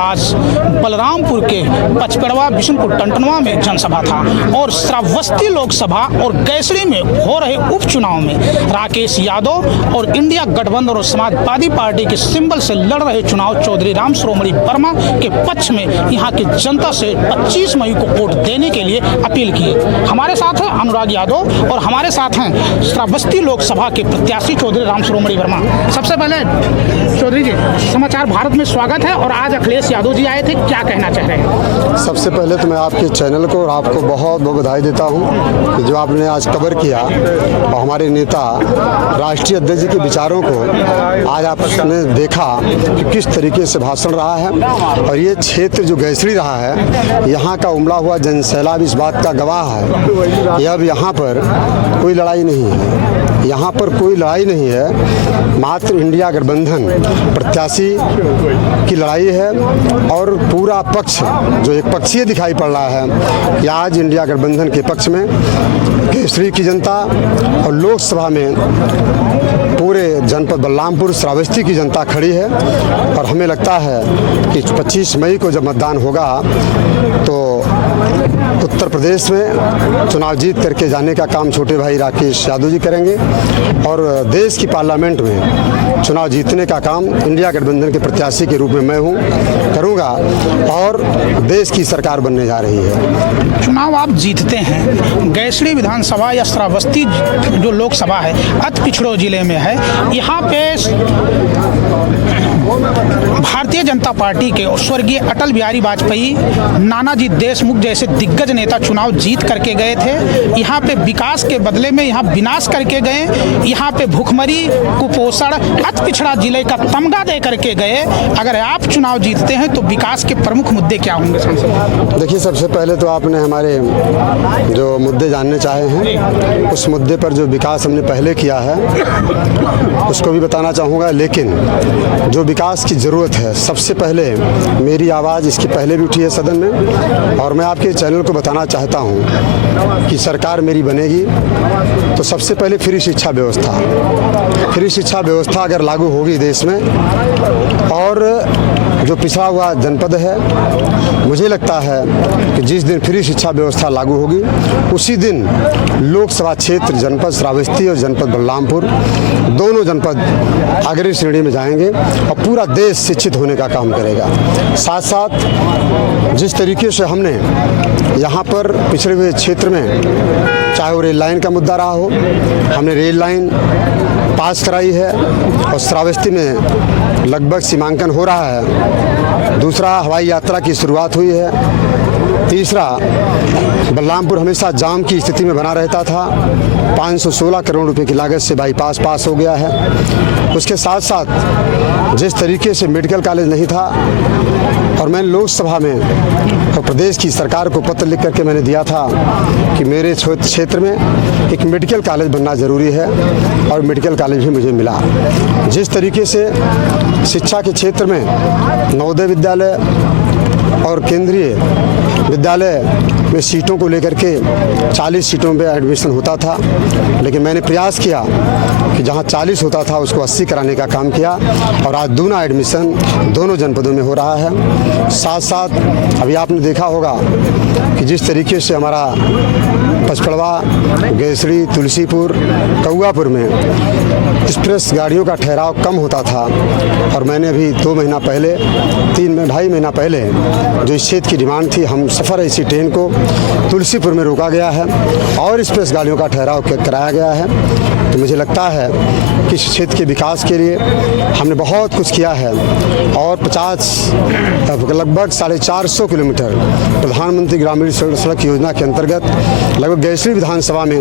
आज बलरामपुर के पचपेड़वा बिशुनपुर टंटनवा में जनसभा था और श्रावस्ती लोकसभा और गैसड़ी में हो रहे उपचुनाव में राकेश यादव और इंडिया गठबंधन और समाजवादी पार्टी के सिंबल से लड़ रहे चुनाव चौधरी राम शिरोमणि वर्मा के पक्ष में यहाँ की जनता से 25 मई को वोट देने के लिए अपील की। हमारे साथ हैं अनुराग यादव और हमारे साथ हैं श्रावस्ती लोकसभा के प्रत्याशी चौधरी राम शिरोमणि वर्मा। सबसे पहले चौधरी जी, समाचार भारत में स्वागत है और आज अखिलेश यादव जी आए थे, क्या कहना चाह रहे हैं? सबसे पहले तो मैं आपके चैनल को और आपको बहुत बहुत बधाई देता हूं कि जो आपने आज कवर किया और हमारे नेता राष्ट्रीय अध्यक्ष जी के विचारों को आज आपने देखा कि किस तरीके से भाषण रहा है। और ये क्षेत्र जो गैसड़ी रहा है, यहाँ का उमड़ा हुआ जनसैलाब इस बात का गवाह है। अब यहाँ पर कोई लड़ाई नहीं है, यहाँ पर कोई लड़ाई नहीं है, मात्र इंडिया गठबंधन प्रत्याशी की लड़ाई है। और पूरा पक्ष जो एक पक्षीय दिखाई पड़ रहा है कि आज इंडिया गठबंधन के पक्ष में केसरी की जनता और लोकसभा में पूरे जनपद बलरामपुर श्रावस्ती की जनता खड़ी है। और हमें लगता है कि 25 मई को जब मतदान होगा तो उत्तर प्रदेश में चुनाव जीत करके जाने का काम छोटे भाई राकेश यादव जी करेंगे और देश की पार्लियामेंट में चुनाव जीतने का काम इंडिया गठबंधन के प्रत्याशी के रूप में मैं करूंगा और देश की सरकार बनने जा रही है। चुनाव आप जीतते हैं, गैसड़ी विधानसभा या श्रावस्ती जो लोकसभा है अति पिछड़ो जिले में है, यहाँ पे भारतीय जनता पार्टी के स्वर्गीय अटल बिहारी वाजपेयी, नानाजी देशमुख जैसे दिग्गज नेता चुनाव जीत करके गए थे। यहाँ पे विकास के बदले में यहाँ विनाश करके गए, यहाँ पे भूखमरी, कुपोषण, अति पिछड़ा जिले का तमगा दे करके गए। अगर आप चुनाव जीतते हैं तो विकास के प्रमुख मुद्दे क्या होंगे? देखिए, सबसे पहले तो आपने हमारे जो मुद्दे जानने चाहे हैं, उस मुद्दे पर जो विकास हमने पहले किया है उसको भी बताना चाहूँगा। लेकिन जो विकास की ज़रूरत है, सबसे पहले मेरी आवाज़ इसके पहले भी उठी है सदन में और मैं आपके चैनल को बताना चाहता हूँ कि सरकार मेरी बनेगी तो सबसे पहले फ्री शिक्षा व्यवस्था अगर लागू होगी देश में और जो पिछड़ा हुआ जनपद है, मुझे लगता है कि जिस दिन फ्री शिक्षा व्यवस्था लागू होगी उसी दिन लोकसभा क्षेत्र जनपद श्रावस्ती और जनपद बलरामपुर दोनों जनपद अग्रणी श्रेणी में जाएंगे और पूरा देश शिक्षित होने का काम करेगा। साथ साथ जिस तरीके से हमने यहाँ पर पिछड़े हुए क्षेत्र में, चाहे वो रेल लाइन का मुद्दा रहा हो, हमने रेल लाइन पास कराई है और श्रावस्ती में लगभग सीमांकन हो रहा है। दूसरा, हवाई यात्रा की शुरुआत हुई है। तीसरा, बलरामपुर हमेशा जाम की स्थिति में बना रहता था, 516 करोड़ रुपए की लागत से बाईपास पास हो गया है। उसके साथ साथ जिस तरीके से मेडिकल कॉलेज नहीं था और मैं लोकसभा में और प्रदेश की सरकार को पत्र लिख करके मैंने दिया था कि मेरे क्षेत्र में एक मेडिकल कॉलेज बनना ज़रूरी है और मेडिकल कॉलेज भी मुझे मिला। जिस तरीके से शिक्षा के क्षेत्र में नवोदय विद्यालय और केंद्रीय विद्यालय में सीटों को लेकर के 40 सीटों पे एडमिशन होता था, लेकिन मैंने प्रयास किया कि जहां 40 होता था उसको 80 कराने का काम किया और आज दूना एडमिशन दोनों जनपदों में हो रहा है। साथ साथ अभी आपने देखा होगा कि जिस तरीके से हमारा पचपेड़वा, गैसड़ी, तुलसीपुर, कौआपुर में एक्सप्रेस गाड़ियों का ठहराव कम होता था और मैंने अभी 2 महीना पहले, 2.5 महीना पहले जो इस क्षेत्र की डिमांड थी, हम सफ़र ऐसी ट्रेन को तुलसीपुर में रोका गया है और एक्सप्रेस गाड़ियों का ठहराव कराया गया है। तो मुझे लगता है कि इस क्षेत्र के विकास के लिए हमने बहुत कुछ किया है और लगभग 450 किलोमीटर प्रधानमंत्री ग्रामीण सड़क योजना के अंतर्गत लगभग गैसड़ी विधानसभा में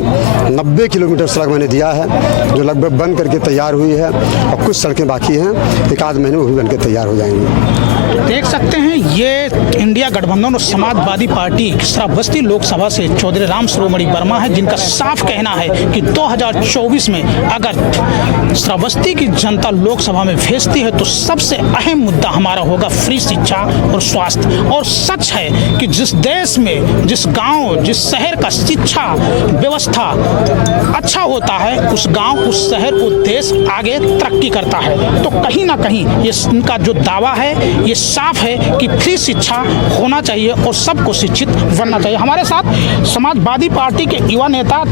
90 किलोमीटर सड़क मैंने दिया है जो लगभग बन करके तैयार हुई है और कुछ सड़कें बाकी हैं, 1 आध महीने में वो भी बन के तैयार हो जाएंगी। देख सकते हैं ये इंडिया गठबंधन और समाजवादी पार्टी श्रावस्ती लोकसभा से चौधरी राम शिरोमणि वर्मा है, जिनका साफ कहना है कि 2024 में अगर श्रावस्ती की जनता लोकसभा में भेजती है तो सबसे अहम मुद्दा हमारा होगा फ्री शिक्षा और स्वास्थ्य। और सच है कि जिस देश में, जिस गांव, जिस शहर का शिक्षा व्यवस्था अच्छा होता है, उस गांव, उस शहर, उस देश आगे तरक्की करता है। तो कहीं ना कहीं ये इनका जो दावा है ये साफ है कि फ्री शिक्षा होना चाहिए और सबको शिक्षित बनना चाहिए। हमारे साथ समाजवादी पार्टी के युवा नेता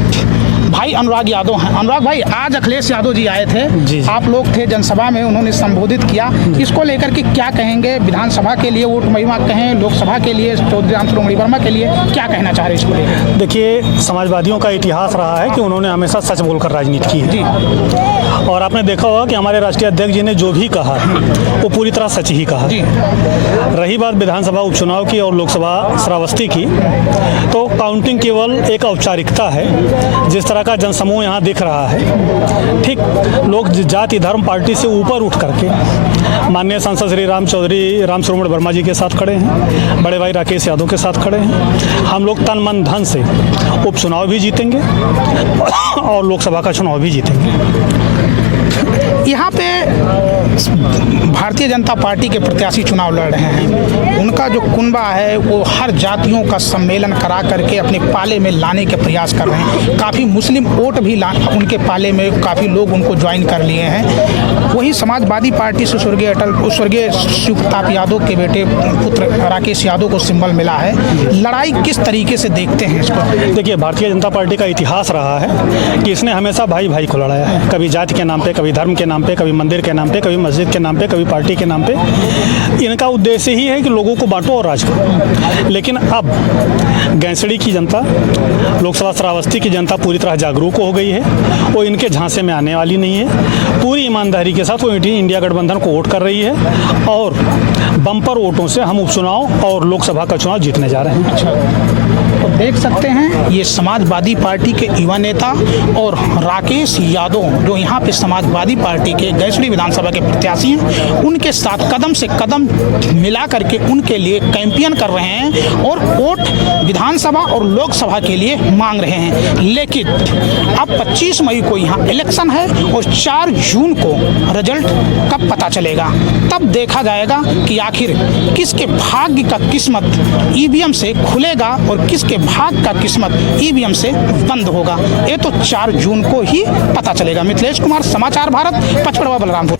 भाई अनुराग यादव हैं। अनुराग भाई, आज अखिलेश यादव जी आए थे, जी। आप लोग थे जनसभा में, उन्होंने संबोधित किया, इसको लेकर के क्या कहेंगे? विधानसभा के लिए वोट महिमा कहें, लोकसभा के लिए चौधरी राम शिरोमणि वर्मा के लिए क्या कहना चाह रहे हैं इसको लेकर? देखिए, समाजवादियों का इतिहास रहा है कि उन्होंने हमेशा सच बोलकर राजनीति की है जी। और आपने देखा होगा कि हमारे राष्ट्रीय अध्यक्ष जी ने जो भी कहा वो पूरी तरह सच ही कहा। जी। रही बात विधानसभा उपचुनाव की और लोकसभा श्रावस्ती की, तो काउंटिंग केवल एक औपचारिकता है। जिस तरह का जनसमूह यहाँ दिख रहा है, ठीक लोग जाति धर्म पार्टी से ऊपर उठ करके माननीय सांसद श्री चौधरी राम शिरोमणि वर्मा जी के साथ खड़े हैं, बड़े भाई राकेश यादव के साथ खड़े हैं। हम लोग तन मन धन से उपचुनाव भी जीतेंगे और लोकसभा का चुनाव भी जीतेंगे। यहाँ पे भारतीय जनता पार्टी के प्रत्याशी चुनाव लड़ रहे हैं। उनका जो कुनबा है वो हर जातियों का सम्मेलन करा करके अपने पाले में लाने के प्रयास कर रहे हैं। काफ़ी मुस्लिम वोट भी उनके पाले में काफ़ी लोग उनको ज्वाइन कर लिए हैं। वहीं समाजवादी पार्टी से स्वर्गीय शिव प्रताप यादव के बेटे पुत्र राकेश यादव को सिंबल मिला है। लड़ाई किस तरीके से देखते हैं इसको? देखिए, भारतीय जनता पार्टी का इतिहास रहा है कि इसने हमेशा भाई भाई को लड़ाया है, कभी जाति के नाम पे, कभी धर्म के नाम पे, कभी मंदिर के नाम पे, कभी मस्जिद के नाम पे, कभी पार्टी के नाम पे। इनका उद्देश्य ही है कि लोगों को बांटो और राज करो। लेकिन अब गैंसड़ी की जनता, लोकसभा श्रावस्ती की जनता पूरी तरह जागरूक हो गई है। वो इनके झांसे में आने वाली नहीं है। पूरी ईमानदारी के साथ वो इंडिया गठबंधन को वोट कर रही है और बम्पर वोटों से हम उपचुनाव और लोकसभा का चुनाव जीतने जा रहे हैं। तो देख सकते हैं ये समाजवादी पार्टी के युवा नेता और राकेश यादव जो यहाँ पे समाजवादी पार्टी के गैसड़ी विधानसभा के प्रत्याशी हैं, उनके साथ कदम से कदम मिला करके उनके लिए कैंपेन कर रहे हैं और वोट विधानसभा और लोकसभा के लिए मांग रहे हैं। लेकिन अब 25 मई को यहाँ इलेक्शन है और 4 जून को रिजल्ट कब पता चलेगा, तब देखा जाएगा कि आखिर किसके भाग्य का किस्मत ईवीएम से खुलेगा और किसके भाग्य का किस्मत ईवीएम से बंद होगा। ये तो 4 जून को ही पता चलेगा। मिथिलेश कुमार, समाचार भारत, पचपड़वा, बलरामपुर।